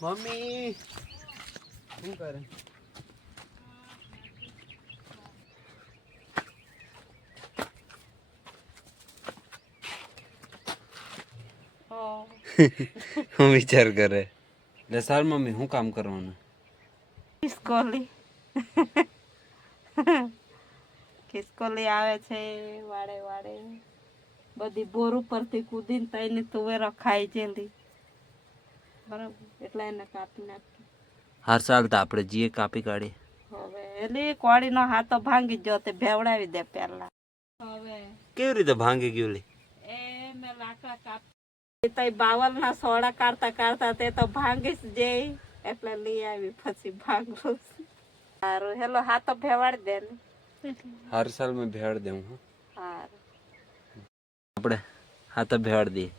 Mummy. શું કરે? હું વિચાર કરે? એટલે સર મમ્મી શું કામ કરવાનું? ખિસકોલી ખિસકોલી આવે છે વાડે વાડે. બધી બોર ઉપરથી કૂદીને તઈને તુવેરો ખાઈ જેલી. બરાબર. એટલે એને કાપી નાખી. હાર સાલ તો આપણે જીએ કાપી કાઢી. હવે એટલે એ કોળીનો હાથો ભાંગી ગયો તે ભેવડાવી દે પહેલા. હવે કેવી રીતે ભાંગી ગયું લી? એ મેં લાકડા કાપ તઈ બાવલના સોડા કાઢતા કાઢતા તે તો ભાંગી જ એટલે લઈ આવી પછી ભાંગો સારું હેલો હાથો ભેવાડી દે ને. હાર સાલ મેં ભેળ દઉં હું? આપણે હાથો ભેળ દઈએ.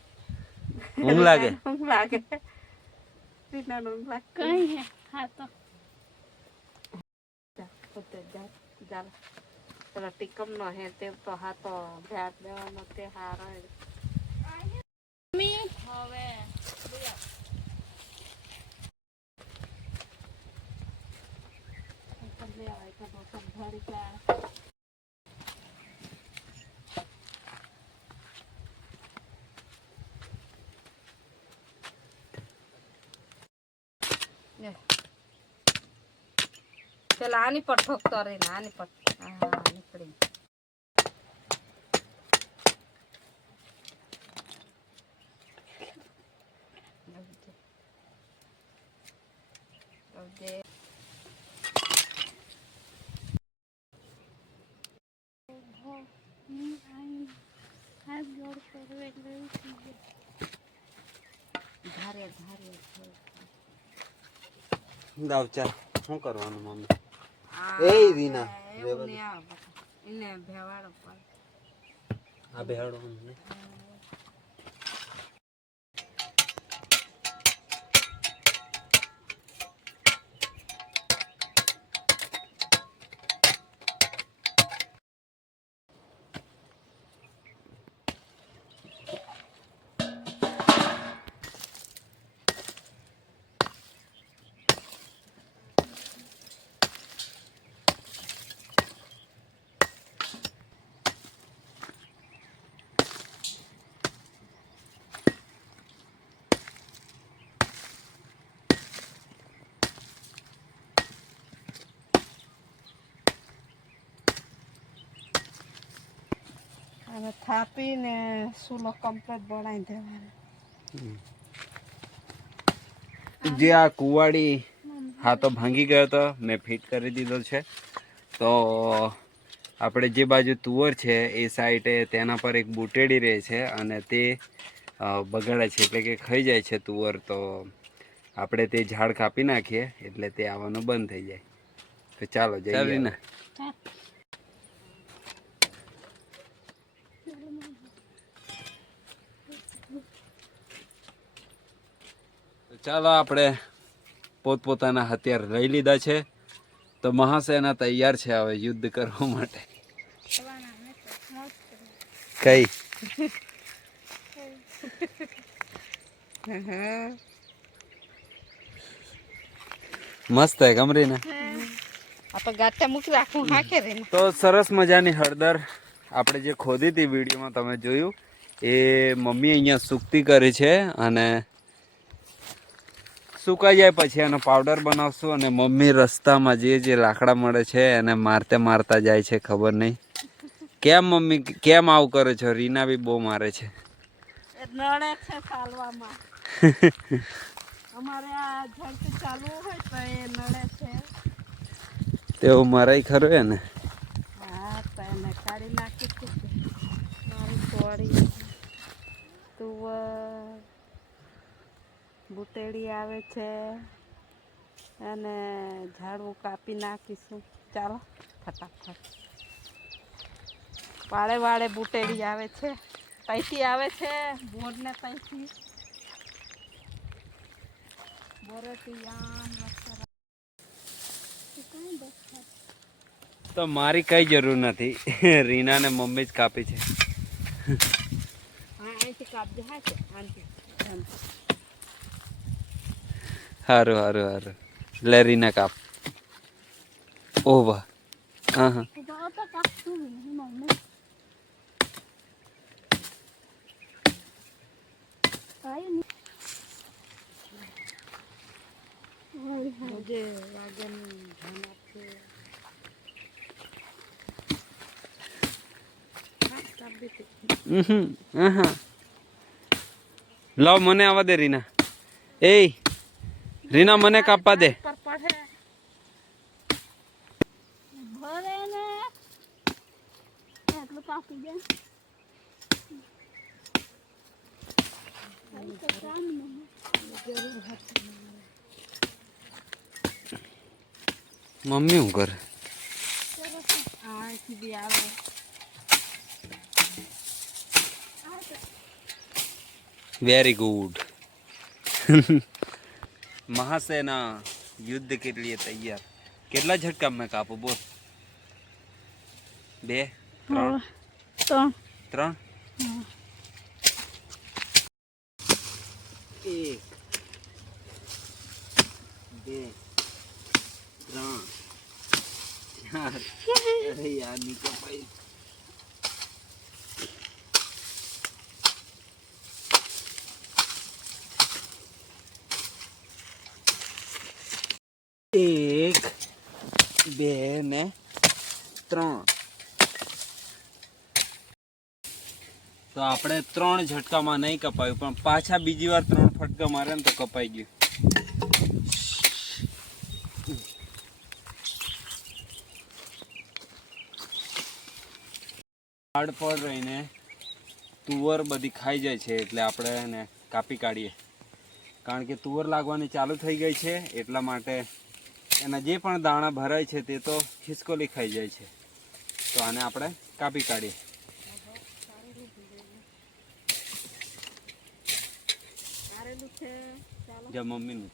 ઊંઘ લાગે? ઊંઘ લાગે. રીનાને ઊંઘ લાગે કઈ હે હા તો. પેલા ટીકમ નો હે તે તો હાથો ભેટ દેવાનો તે હારો હે. મમ્મી હવે ઉપર લે આવે તો બપોર ભરી જાય. લે. પેલા આની પર ઠોકતો રહીને આની પર હા, નીકળી. ધારે ધારે. દાવ શું કરવાનું, મમ્મી એ રીના, દે. નહીં એને ભેવાડો પર આ ભેળો થાપીને સૂલો કમ્પ્લીટ બનાવી દેવાનો. જે આ કુવાડી તો ભાંગી ગયો હતો મેં ફિટ કરી દીધો છે. તો આપણે જે બાજુ તુવર છે એ સાઈડે તેના પર એક બુટેડી રહે છે અને તે બગાડે છે એટલે કે ખાઈ જાય છે તુવર. તો આપણે તે ઝાડ કાપી નાખીએ એટલે તે આવવાનું બંધ થઈ જાય. તો ચાલો જઈએ ને ચાલ. આપણે પોતપોતાના હથિયાર લઈ લીધા છે તો મહાસેના તૈયાર છે હવે યુદ્ધ કરવા માટે. કઈ મસ્ત હે ગમરીને ને તો સરસ મજાની હળદર આપણે જે ખોદી હતી વિડીયોમાં તમે જોયું એ મમ્મી અહીંયા સૂકતી કરી છે અને સુકાઈ જાય પછી એનો પાવડર બનાવશું અને મમ્મી રસ્તામાં જે જે લાકડા મળે છે એને મારતે મારતા જાય છે ખબર નહીં. કેમ મમ્મી કેમ આવું કરે છો? રીના બી બહુ મારે છે. એ છે ચાલવામાં. અમારે આ ચાલવું હોય એ નડે છે. તેવું મરાય ખરું એને તુવર બુટેડી આવે છે. અને ઝાડવું કાપી નાખીશું. ચાલો ફટાફટ. વાળે વાળે બુટેડી આવે છે. તૈથી આવે છે. બોરને તૈથી તો મારી કઈ જરૂર નથી. રીના ને મમ્મી જ કાપી છે હા અહીંથી કાપજે હા છે આનથી આમ. સારું સારું સારું લેરીના કાપ. ઓ વાહ હા હા. લાવ મને આવા દે, રીના. એ રીના મને કાપવા દે ભરે ને એટલું કાપી દે કાંઈ તો કામ નહીં. મમ્મી શું કરે વેરી ગુડ મહાસેના યુદ્ધ કે લીએ તૈયાર? કેટલા ઝટકા મેં કાપો? બોલ. બે ત્રણ. ત્રણ. ત્રણ એક બે ત્રણ ચાર અરે યાર નીચે ભાઈ એક બે ને ત્રણ તો આપણે ત્રણ ઝટકામાં નહીં કપાયું, પણ પાછા બીજી વાર ત્રણ ફટકા મારે તો કપાઈ ગયું. ઝાડ પર રહીને તુવર બધી ખાઈ જાય છે, એટલે આપણે એને કાપી કાઢીએ. કારણ કે તુવર લાગવાની ચાલુ થઈ ગઈ છે, એટલા માટે એના જે પણ દાણા ભરાય છે તે તો ખિસકોલી ખાઈ જાય છે. તો આને આપણે કાપી કાઢીએ. જા મમ્મી નું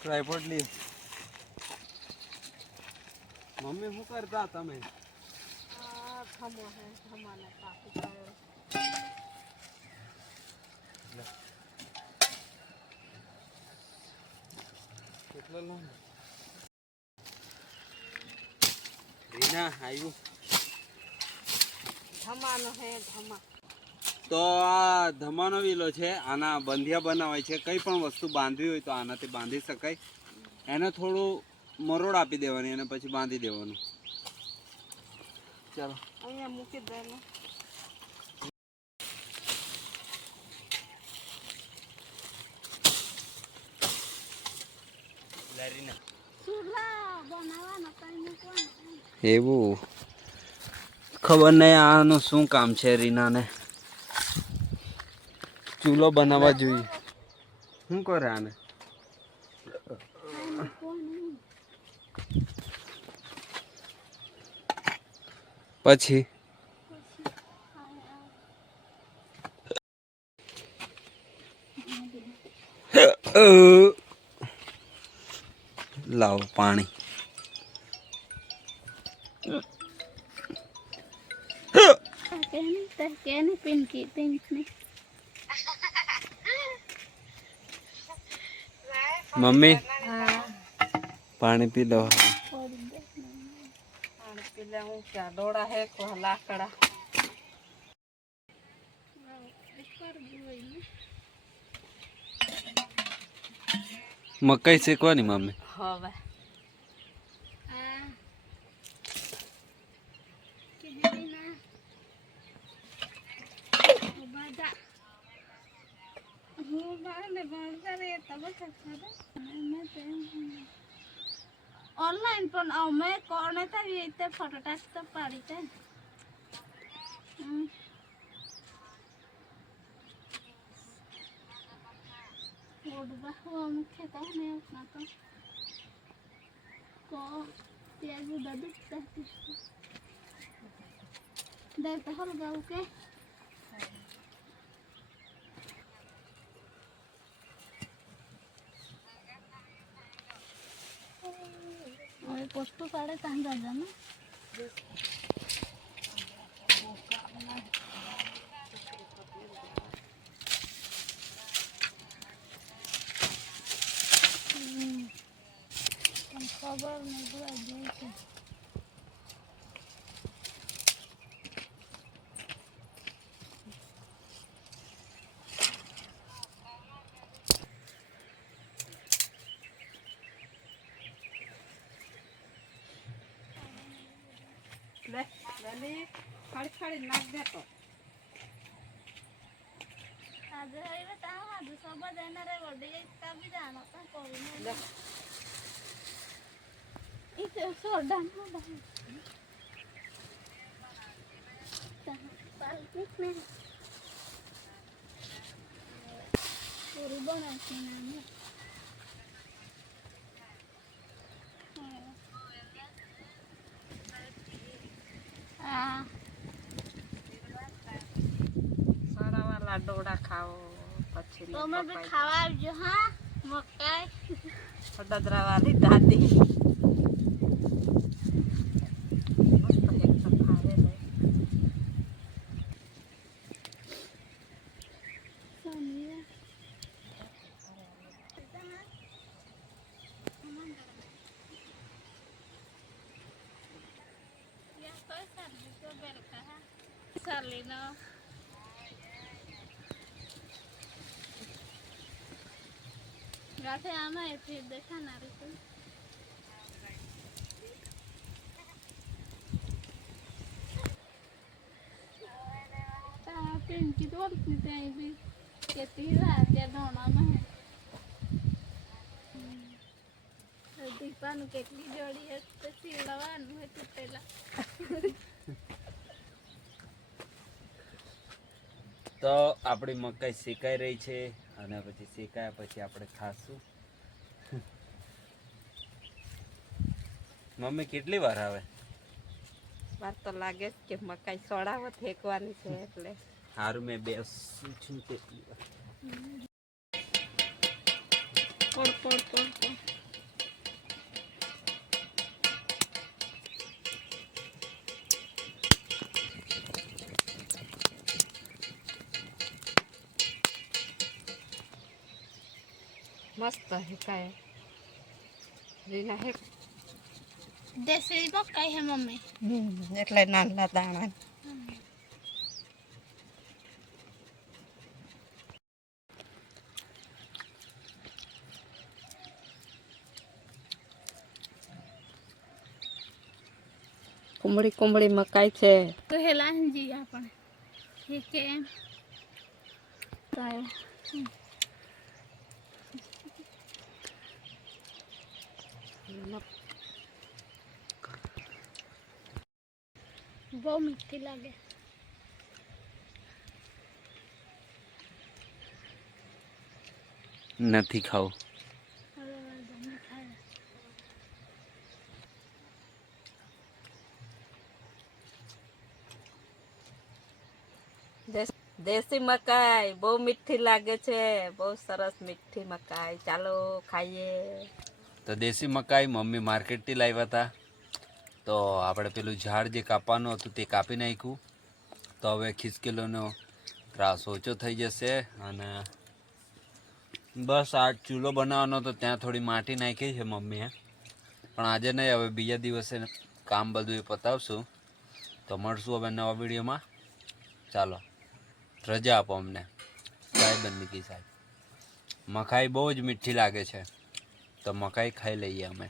ટ્રાયપોડ લી. મમ્મી શું કરતા તમે? કેટલો લાંબો? રીના આવ્યું તો આ ધમાનો વિલો છે આના બંધિયા બનાવાય છે કંઈ પણ વસ્તુ બાંધવી હોય તો આનાથી બાંધી શકાય. એને થોડું મરોડ આપી દેવાની અને પછી બાંધી દેવાનું. ચાલો. અહીંયા મૂકી દેવાનું એવું. ખબર નહીં આનું શું કામ છે રીનાને. ચૂલો બનાવવા જોઈએ. શું કરે આને? પછી? લાવ પાણી. કેની તે કેની પિંકી મમ્મી? પાણી પી લો મકાઈ શેકવાની મમ્મી? હવે. ઓનલાઈન પણ અમે કોને આવી રીતે ફોટો તો પાડી તે ઓડવા હું અમુક ખેતા ને આપના તો કો ત્યાં બધું દે તો હલ ગાઉ કે ओके હવે પોસ્ટો પાડે ત્યાં જાજા ને હમ. પણ ખબર નહીં જોવા જેવું છે લે વેલી ફાડી ફાડી નાખ દેતો આજે હવે ત્યાં આજે સબા દેના રે વડે તા બી જાણો તા કોઈ લે નહીં ઈતે સોડા નો ડાલ પાલકીસ ને પૂરી બનાવી નાની હા સરાવાલા ડોડા ખાઓ પછી તમે બી ખાવા આવજો હા? મકાઈ. વડોદરા વાળી દાદી. ચાલીનો ગાઠે આમાં ફિર દેખાનારી તું પિંકી તો ઓળખી ત્યાં બી કેતી ત્યાં ધોણામાં હે દીપાનું કેટલી જોડી હશે સીવડાવવાનું હોય તૂટેલા તો આપણી મકાઈ શેકાઈ રહી છે અને પછી શેકાયા પછી આપણે ખાશું. મમ્મી કેટલી વાર આવે? વાર તો લાગે જ કે મકાઈ સોડાવો ફેંકવાની છે એટલે. સારું મેં બેસું છું તે. પોડ પોડ પોડ. મસ્ત હેકાય રીના હેક દેશી મકાઈ હે મમ્મી એટલે નાના દાણા કુંબળી કુંબળી મકાઈ છે તો હેલા જી આપણે ઠીક છે કાય બહુ મીઠી લાગે. નથી ખાવું. દેશી મકાઈ બહુ મીઠી લાગે છે. બહુ સરસ મીઠી મકાઈ. ચાલો ખાઈએ. તો દેશી મકાઈ મમ્મી માર્કેટથી લાવ્યા હતા. તો આપણે પેલું ઝાડ જે કાપવાનું હતું તે કાપી નાખ્યું. તો હવે ખિસકેલોનો ત્રાસ ઓછો થઈ જશે અને બસ આ ચૂલો બનાવવાનો તો ત્યાં થોડી માટી નાખી છે મમ્મીએ. પણ આજે નહીં, હવે બીજા દિવસે કામ બધું એ પતાવશું. તો મળશું હવે નવા વિડીયોમાં. ચાલો, રજા આપો અમને. સાહેબ બંદગી સાહેબ. મકાઈ બહુ જ મીઠી લાગે છે. તો મકાઈ ખાઈ લઈએ અમે.